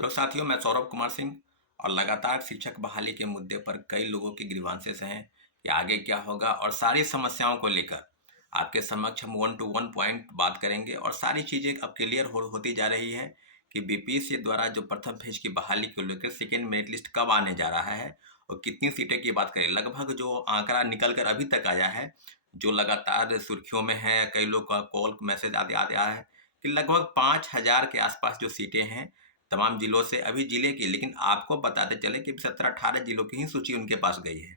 Hello साथियों, मैं सौरभ कुमार सिंह। और लगातार शिक्षक बहाली के मुद्दे पर कई लोगों की ग्रीवांसेस हैं कि आगे क्या होगा, और सारी समस्याओं को लेकर आपके समक्ष हम वन टू वन पॉइंट बात करेंगे। और सारी चीज़ें अब क्लियर होती जा रही है कि बीपीएससी द्वारा जो प्रथम फेज की बहाली को लेकर सेकेंड मेरिट लिस्ट कब आने जा रहा है और कितनी सीटें की बात करें। लगभग जो आंकड़ा निकल कर अभी तक आया है, जो लगातार सुर्खियों में है, कई लोग का कॉल मैसेज आते आते आया है कि लगभग 5,000 के आसपास जो सीटें हैं तमाम जिलों से, अभी जिले की, लेकिन आपको बताते चले कि 17-18 जिलों की ही सूची उनके पास गई है।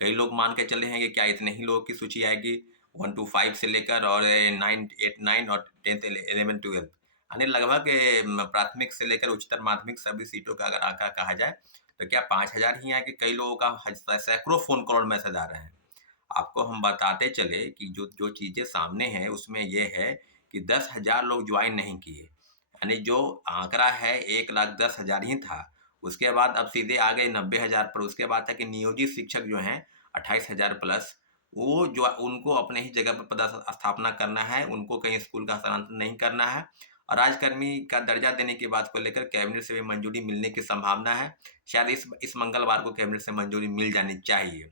कई लोग मान के चले हैं कि क्या इतने ही लोगों की सूची आएगी 1 टू 5 से लेकर, और 9 8 9 और 10th 11 12, यानी लगभग प्राथमिक से लेकर उच्चतर माध्यमिक सभी सीटों का अगर आंकड़ा कहा जाए तो क्या 5,000 ही आएगी। कई लोगों का सैकड़ों फोन कॉल मैसेज आ रहे हैं। आपको हम बताते चले कि जो जो चीज़ें सामने हैं उसमें ये है कि 10,000 लोग ज्वाइन नहीं किए, यानी जो आंकड़ा है 1,10,000 ही था। उसके बाद अब सीधे आ गए 90,000 पर। उसके बाद था कि नियोजित शिक्षक जो हैं 28,000 प्लस, वो जो उनको अपने ही जगह पर पदस्थापना करना है, उनको कहीं स्कूल का स्थानांतरण नहीं करना है। और राजकर्मी का दर्जा देने की बात को लेकर कैबिनेट से भी मंजूरी मिलने की संभावना है। शायद इस मंगलवार को कैबिनेट से मंजूरी मिल जानी चाहिए।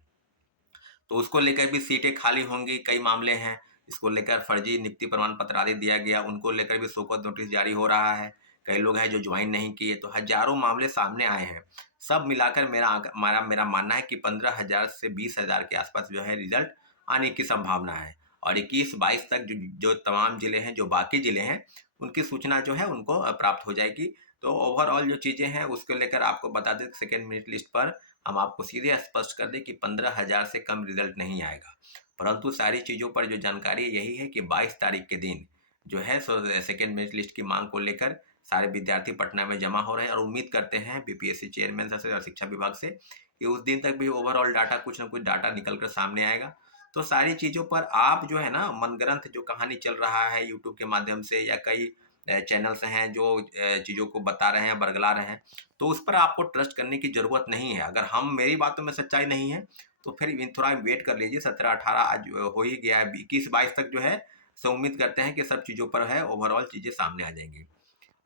तो उसको लेकर भी सीटें खाली होंगी, कई मामले हैं। इसको लेकर फर्जी नियुक्ति प्रमाण पत्र आदि दिया गया, उनको लेकर भी शोकॉज नोटिस जारी हो रहा है। कई लोग हैं जो ज्वाइन नहीं किए, तो हज़ारों मामले सामने आए हैं। सब मिलाकर मेरा मानना है कि 15,000 से 20,000 के आसपास जो है रिजल्ट आने की संभावना है। और 21-22 तक जो जो तमाम ज़िले हैं, जो बाकी ज़िले हैं, उनकी सूचना जो है उनको प्राप्त हो जाएगी। तो ओवरऑल जो चीज़ें हैं उसको लेकर आपको बता दें, सेकंड मेरिट लिस्ट पर हम आपको सीधे स्पष्ट कर दें कि 15,000 से कम रिजल्ट नहीं आएगा। परंतु सारी चीज़ों पर जो जानकारी यही है कि 22 तारीख के दिन जो है सो सेकंड मेरिट लिस्ट की मांग को लेकर सारे विद्यार्थी पटना में जमा हो रहे हैं, और उम्मीद करते हैं बीपीएससी चेयरमैन से और शिक्षा विभाग से कि उस दिन तक भी ओवरऑल डाटा, कुछ ना कुछ डाटा निकल कर सामने आएगा। तो सारी चीज़ों पर आप जो है ना, मनगढ़ंत जो कहानी चल रहा है यूट्यूब के माध्यम से, या कई चैनल्स हैं जो चीज़ों को बता रहे हैं, बरगला रहे हैं, तो उस पर आपको ट्रस्ट करने की ज़रूरत नहीं है। अगर हम मेरी बातों में सच्चाई नहीं है, तो फिर थोड़ा वेट कर लीजिए। 17-18 आज हो ही गया है, 21-22 तक जो है सो उम्मीद करते हैं कि सब चीज़ों पर है ओवरऑल चीज़ें सामने आ जाएँगी।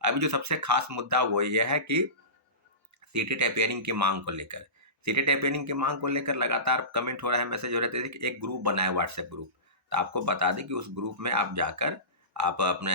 अभी जो सबसे ख़ास मुद्दा वो ये है कि सीटेट अपेयरिंग की माँग को लेकर। सीटेट अपेयरिंग की माँग को लेकर लगातार कमेंट हो रहा है, मैसेज हो रहे थे कि एक ग्रुप बना है, व्हाट्सएप ग्रुप। तो आपको बता दें कि उस ग्रुप में आप जाकर आप अपने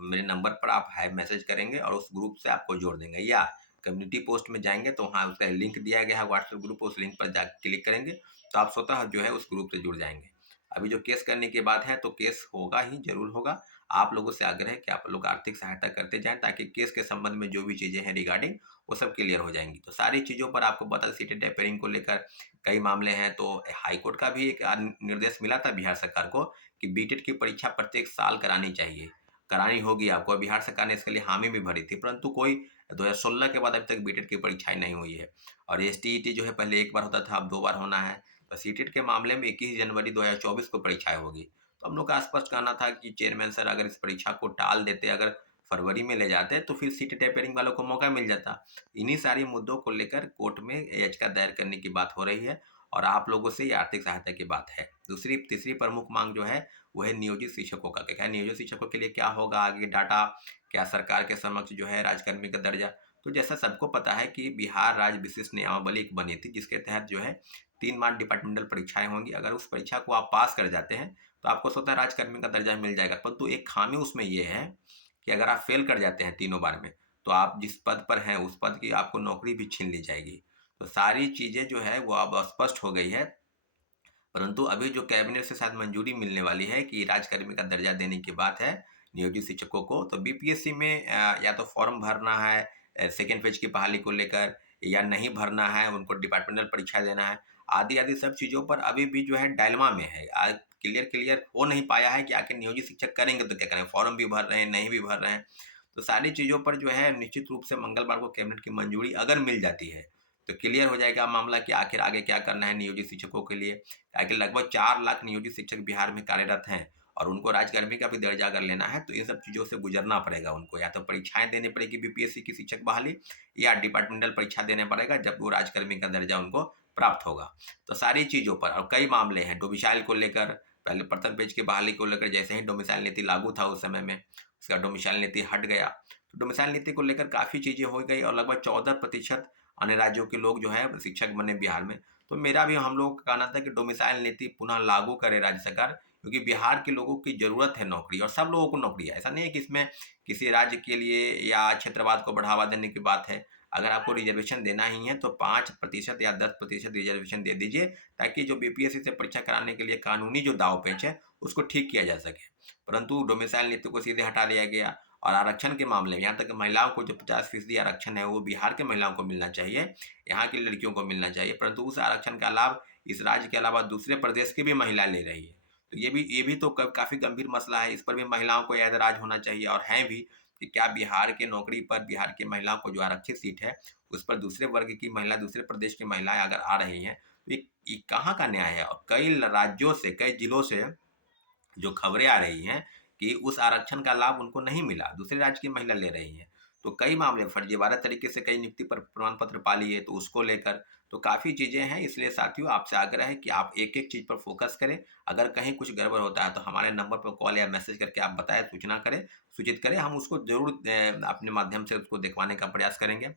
मेरे नंबर पर आप हाय मैसेज करेंगे और उस ग्रुप से आपको जोड़ देंगे, या कम्युनिटी पोस्ट में जाएँगे तो वहाँ उसका लिंक दिया गया है व्हाट्सएप ग्रुप, उस लिंक पर जा क्लिक करेंगे तो आप स्वतः जो है उस ग्रुप से जुड़ जाएँगे। अभी जो केस करने की बात है, तो केस होगा ही, ज़रूर होगा। आप लोगों से आग्रह है कि आप लोग आर्थिक सहायता करते जाएँ, ताकि केस के संबंध में जो भी चीज़ें हैं रिगार्डिंग, वो सब क्लियर हो जाएँगी। तो सारी चीज़ों पर आपको बता दें, सीटेट टेपरिंग को लेकर कई मामले हैं, तो हाई कोर्ट का भी एक निर्देश मिला था बिहार सरकार को कि बीटेट की परीक्षा प्रत्येक साल करानी चाहिए, करानी होगी आपको। बिहार सरकार ने इसके लिए हामी भी भरी थी, परंतु कोई 2016 के बाद अभी तक बीटेट की परीक्षाएँ नहीं हुई है। और एसटीईटी जो है पहले 1 बार होता था, अब 2 बार होना है। तो सीटेट के मामले में 21 जनवरी 2024 को परीक्षाएँ होगी। तो हम लोग का स्पष्ट कहना था कि चेयरमैन सर अगर इस परीक्षा को टाल देते, अगर फरवरी में ले जाते, तो फिर सीटेट टेपरिंग वालों को मौका मिल जाता। इन्हीं सारी मुद्दों को लेकर कोर्ट में याचिका दायर करने की बात हो रही है, और आप लोगों से ये आर्थिक सहायता की बात है। दूसरी तीसरी प्रमुख मांग जो है वो है नियोजित शिक्षकों का। क्या नियोजित शिक्षकों के लिए क्या होगा आगे डाटा, क्या सरकार के समक्ष जो है राजकर्मी का दर्जा। तो जैसा सबको पता है कि बिहार राज्य विशिष्ट नियमावली एक बनी थी, जिसके तहत जो है 3 बार डिपार्टमेंटल परीक्षाएं होंगी। अगर उस परीक्षा को आप पास कर जाते हैं तो आपको स्वतः राजकर्मी का दर्जा मिल जाएगा। परंतु एक खामी उसमें ये है कि अगर आप फेल कर जाते हैं तीनों बार में, तो आप जिस पद पर हैं उस पद की आपको नौकरी भी छीन ली जाएगी। तो सारी चीज़ें जो है वो अब स्पष्ट हो गई है। परंतु अभी जो कैबिनेट से शायद मंजूरी मिलने वाली है कि राजकर्मी का दर्जा देने की बात है नियोजित शिक्षकों को, तो बीपीएससी में या तो फॉर्म भरना है सेकेंड फेज की बहाली को लेकर, या नहीं भरना है, उनको डिपार्टमेंटल परीक्षा देना है, आदि आदि सब चीज़ों पर अभी भी जो है डायलेमा में है। आज क्लियर क्लियर हो नहीं पाया है कि आखिर नियोजित शिक्षक करेंगे तो क्या करें, फॉर्म भी भर रहे हैं, नहीं भी भर रहे हैं। तो सारी चीज़ों पर जो है निश्चित रूप से मंगलवार को कैबिनेट की मंजूरी अगर मिल जाती है, तो क्लियर हो जाएगा मामला कि आखिर आगे क्या करना है नियोजित शिक्षकों के लिए। ताकि लगभग 4 लाख नियोजित शिक्षक बिहार में कार्यरत हैं, और उनको राजकर्मी का भी दर्जा अगर लेना है तो इन सब चीज़ों से गुजरना पड़ेगा उनको। या तो परीक्षाएँ देनी पड़ेगी बीपीएससी की शिक्षक बहाली, या डिपार्टमेंटल परीक्षा देना पड़ेगा, जब वो राजकर्मी का दर्जा उनको प्राप्त होगा। तो सारी चीज़ों पर और कई मामले हैं डोमिसाइल को लेकर, पहले प्रथम पेज की बहाली को लेकर जैसे ही डोमिसाइल नीति लागू था उस समय में, उसका डोमिसाइल नीति हट गया। तो डोमिसाइल नीति को लेकर काफ़ी चीज़ें हो गई और लगभग 14% अन्य राज्यों के लोग जो है शिक्षक बने बिहार में। तो मेरा भी हम लोगों का कहना था कि डोमिसाइल नीति पुनः लागू करे राज्य सरकार, क्योंकि बिहार के लोगों की ज़रूरत है नौकरी और सब लोगों को नौकरी है। ऐसा नहीं है कि इसमें किसी राज्य के लिए या क्षेत्रवाद को बढ़ावा देने की बात है। अगर आपको रिजर्वेशन देना ही है तो 5% या 10% रिजर्वेशन दे दीजिए, ताकि जो बीपीएससी से परीक्षा कराने के लिए कानूनी जो दाव-पेच है, उसको ठीक किया जा सके। परंतु डोमिसाइल नीति को सीधे हटा दिया गया और आरक्षण के मामले में यहाँ तक कि महिलाओं को जो 50% आरक्षण है, वो बिहार के महिलाओं को मिलना चाहिए, यहाँ की लड़कियों को मिलना चाहिए, परंतु उस आरक्षण का लाभ इस राज्य के अलावा दूसरे प्रदेश की भी महिला ले रही है। तो ये भी तो काफ़ी गंभीर मसला है, इस पर भी महिलाओं को ऐतराज़ होना चाहिए और है भी कि क्या बिहार के नौकरी पर बिहार की महिलाओं को जो आरक्षित सीट है, उस पर दूसरे वर्ग की महिला, दूसरे प्रदेश की महिलाएँ अगर आ रही हैं, तो ये कहाँ का न्याय है? और कई राज्यों से, कई जिलों से जो खबरें आ रही हैं कि उस आरक्षण का लाभ उनको नहीं मिला, दूसरे राज्य की महिला ले रही हैं। तो कई मामले फर्जीवाड़ा तरीके से कई नियुक्ति पर प्रमाण पत्र पा लिए, तो उसको लेकर तो काफ़ी चीज़ें हैं। इसलिए साथियों, आपसे आग्रह है कि आप एक-एक चीज़ पर फ़ोकस करें। अगर कहीं कुछ गड़बड़ होता है तो हमारे नंबर पर कॉल या मैसेज करके आप बताएँ, सूचना करें, सूचित करें। हम उसको ज़रूर अपने माध्यम से उसको दिखवाने का प्रयास करेंगे।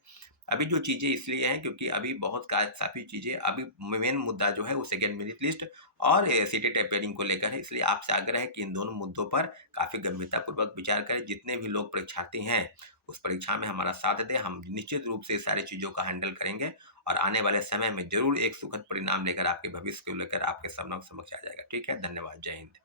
अभी जो चीज़ें इसलिए हैं क्योंकि अभी बहुत का काफ़ी चीज़ें अभी मेन मुद्दा जो है वो सेकंड मेरिट लिस्ट और सीटेट अपेयरिंग को लेकर है। इसलिए आपसे आग्रह है कि इन दोनों मुद्दों पर काफ़ी गंभीरतापूर्वक विचार करें। जितने भी लोग परीक्षार्थी हैं, उस परीक्षा में हमारा साथ दें। हम निश्चित रूप से ये सारी चीज़ों का हैंडल करेंगे और आने वाले समय में ज़रूर एक सुखद परिणाम लेकर आपके भविष्य को लेकर आपके समक्ष आ जाएगा। ठीक है? धन्यवाद। जय हिंद।